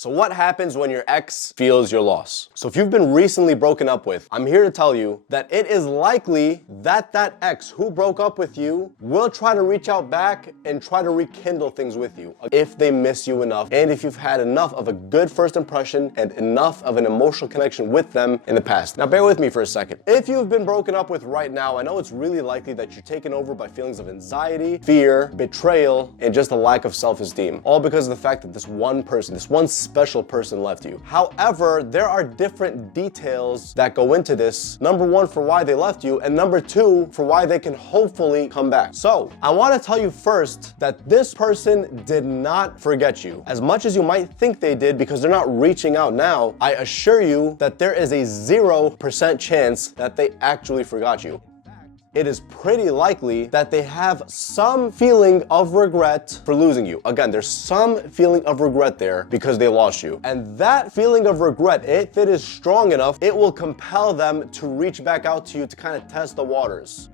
So what happens when your ex feels your loss? So if you've been recently broken up with, I'm here to tell you that it is likely that that ex who broke up with you will try to reach out back and try to rekindle things with you if they miss you enough and if you've had enough of a good first impression and enough of an emotional connection with them in the past. Now bear with me for a second. If you've been broken up with right now, I know it's really likely that you're taken over by feelings of anxiety, fear, betrayal, and just a lack of self-esteem. All because of the fact that this one person, this one special person left you. However, there are different details that go into this. Number one, for why they left you, and number two, for why they can hopefully come back. So, I want to tell you first that this person did not forget you. As much as you might think they did because they're not reaching out now, I assure you that there is a 0% chance that they actually forgot you. It is pretty likely that they have some feeling of regret for losing you. Again, there's some feeling of regret there because they lost you. And that feeling of regret, if it is strong enough, it will compel them to reach back out to you to kind of test the waters.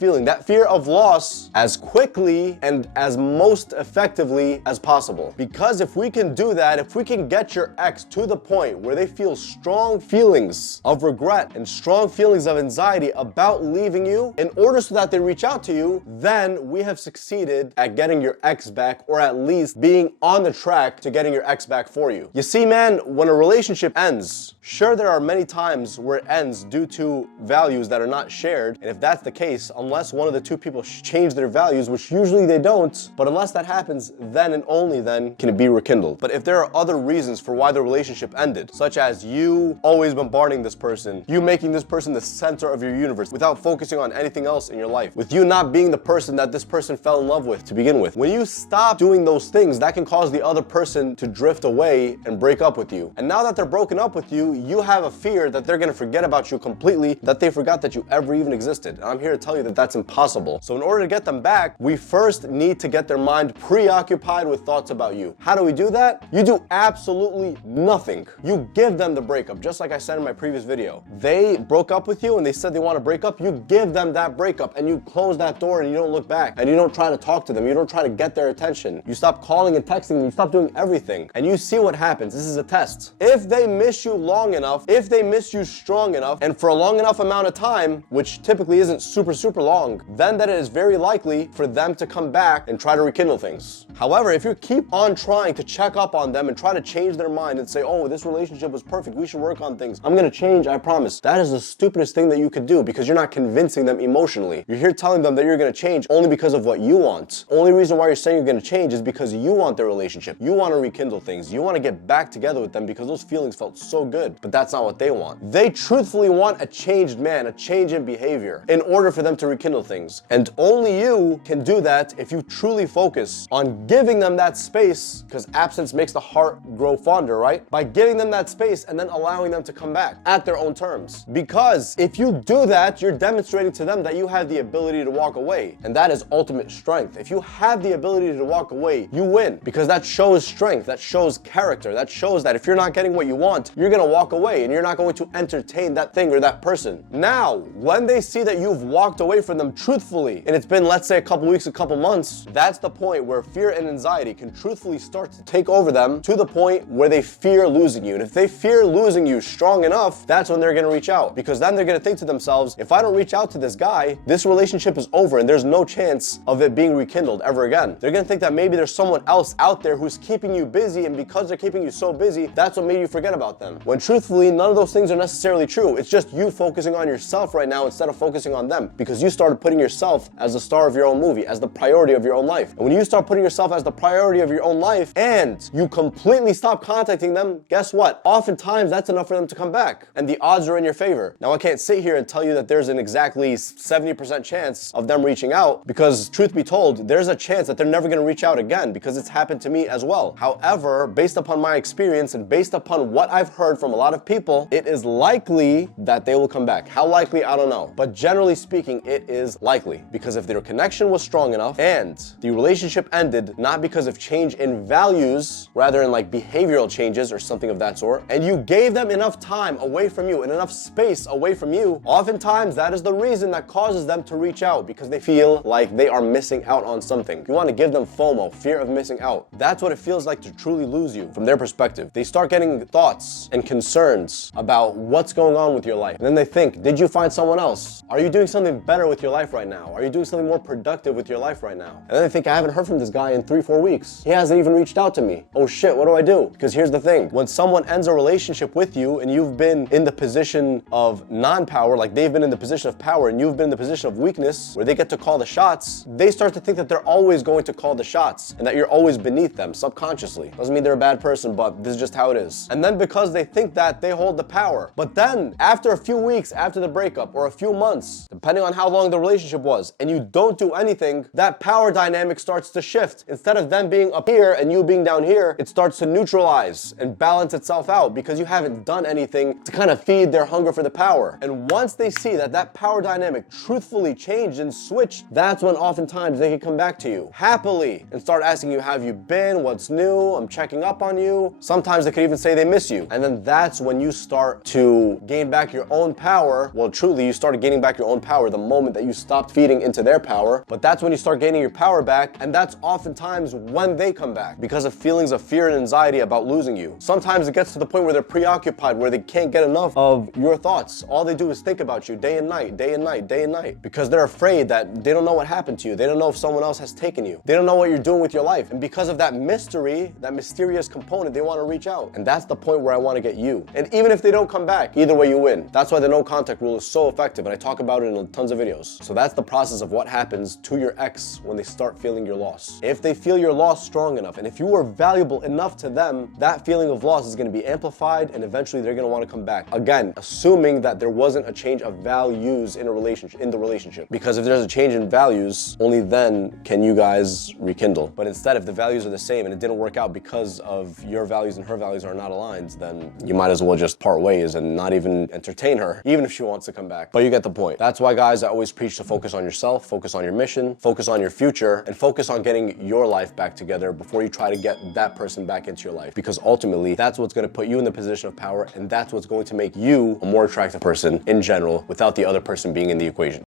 Feeling that fear of loss as quickly and as most effectively as possible. Because if we can do that, if we can get your ex to the point where they feel strong feelings of regret and strong feelings of anxiety about leaving you in order so that they reach out to you, then we have succeeded at getting your ex back, or at least being on the track to getting your ex back for you. You see, man, when a relationship ends, sure, there are many times where it ends due to values that are not shared, and if that's the case, unless one of the two people change their values, which usually they don't, but unless that happens, then and only then can it be rekindled. But if there are other reasons for why the relationship ended, such as you always bombarding this person, you making this person the center of your universe without focusing on anything else in your life, with you not being the person that this person fell in love with to begin with, when you stop doing those things, that can cause the other person to drift away and break up with you. And now that they're broken up with you, you have a fear that they're gonna forget about you completely, that they forgot that you ever even existed. And I'm here to tell you that that's impossible. So in order to get them back, we first need to get their mind preoccupied with thoughts about you. How do we do that? You do absolutely nothing. You give them the breakup, just like I said in my previous video. They broke up with you and they said they want to break up. You give them that breakup and you close that door and you don't look back and you don't try to talk to them. You don't try to get their attention. You stop calling and texting them. You stop doing everything and you see what happens. This is a test. If they miss you long enough, if they miss you strong enough, and for a long enough amount of time, which typically isn't super long, then that it is very likely for them to come back and try to rekindle things. However, if you keep on trying to check up on them and try to change their mind and say, oh, this relationship was perfect, we should work on things, I'm gonna change, I promise. That is the stupidest thing that you could do because you're not convincing them emotionally. You're here telling them that you're gonna change only because of what you want. Only reason why you're saying you're gonna change is because you want their relationship. You want to rekindle things. You want to get back together with them because those feelings felt so good, but that's not what they want. They truthfully want a changed man, a change in behavior in order for them to rekindle things. And only you can do that if you truly focus on giving them that space, because absence makes the heart grow fonder, right? By giving them that space and then allowing them to come back at their own terms. Because if you do that, you're demonstrating to them that you have the ability to walk away. And that is ultimate strength. If you have the ability to walk away, you win. Because that shows strength, that shows character, that shows that if you're not getting what you want, you're gonna walk away and you're not going to entertain that thing or that person. Now, when they see that you've walked away from them truthfully, and it's been, let's say, a couple weeks, a couple months, that's the point where fear and anxiety can truthfully start to take over them to the point where they fear losing you. And if they fear losing you strong enough, that's when they're gonna reach out. Because then they're gonna think to themselves, if I don't reach out to this guy, this relationship is over and there's no chance of it being rekindled ever again. They're gonna think that maybe there's someone else out there who's keeping you busy, and because they're keeping you so busy, that's what made you forget about them. When truthfully, none of those things are necessarily true. It's just you focusing on yourself right now instead of focusing on them, because you started putting yourself as the star of your own movie, as the priority of your own life. And when you start putting yourself as the priority of your own life and you completely stop contacting them, guess what? Oftentimes that's enough for them to come back and the odds are in your favor. Now, I can't sit here and tell you that there's an exactly 70% chance of them reaching out, because truth be told, there's a chance that they're never going to reach out again, because it's happened to me as well. However, based upon my experience and based upon what I've heard from a lot of people, it is likely that they will come back. How likely, I don't know. But generally speaking, it is likely, because if their connection was strong enough and the relationship ended not because of change in values, rather than like behavioral changes or something of that sort, and you gave them enough time away from you and enough space away from you, oftentimes that is the reason that causes them to reach out, because they feel like they are missing out on something. You want to give them FOMO, fear of missing out. That's what it feels like to truly lose you from their perspective. They start getting thoughts and concerns about what's going on with your life. And then they think, did you find someone else? Are you doing something better with your life right now? Are you doing something more productive with your life right now? And then they think, I haven't heard from this guy in 3-4 weeks. He hasn't even reached out to me. Oh shit, what do I do? Because here's the thing. When someone ends a relationship with you and you've been in the position of non-power, like they've been in the position of power and you've been in the position of weakness, where they get to call the shots, they start to think that they're always going to call the shots and that you're always beneath them subconsciously. Doesn't mean they're a bad person, but this is just how it is. And then because they think that, they hold the power. But then after a few weeks after the breakup or a few months, depending on how long the relationship was, and you don't do anything, that power dynamic starts to shift. Instead of them being up here and you being down here, it starts to neutralize and balance itself out because you haven't done anything to kind of feed their hunger for the power. And once they see that that power dynamic truthfully changed and switched, that's when oftentimes they can come back to you happily and start asking you, how have you been? What's new? I'm checking up on you. Sometimes they could even say they miss you. And then that's when you start to gain back your own power. Well, truly, you started gaining back your own power the moment that you stopped feeding into their power. But that's when you start gaining your power back, and that's oftentimes when they come back because of feelings of fear and anxiety about losing you. Sometimes it gets to the point where they're preoccupied, where they can't get enough of your thoughts. All they do is think about you day and night, day and night, day and night, because they're afraid that they don't know what happened to you. They don't know if someone else has taken you. They don't know what you're doing with your life. And because of that mystery, that mysterious component, they want to reach out. And that's the point where I want to get you. And even if they don't come back, either way you win. That's why the no contact rule is so effective, and I talk about it in tons of videos. So that's the process of what happens to your ex when they start feeling your loss. If they feel your loss strong enough, and if you are valuable enough to them, that feeling of loss is going to be amplified, and eventually they're going to want to come back. Again, assuming that there wasn't a change of values in the relationship. Because if there's a change in values, only then can you guys rekindle. But instead, if the values are the same and it didn't work out because of your values and her values are not aligned, then you might as well just part ways and not even entertain her, even if she wants to come back. But you get the point. That's why, guys, I always preach to focus on yourself, focus on your mission, focus on your future, and focus on getting your life back together before you try to get that person back into your life. Because ultimately, that's what's going to put you in the position of power, and that's what's going to make you a more attractive person in general without the other person being in the equation.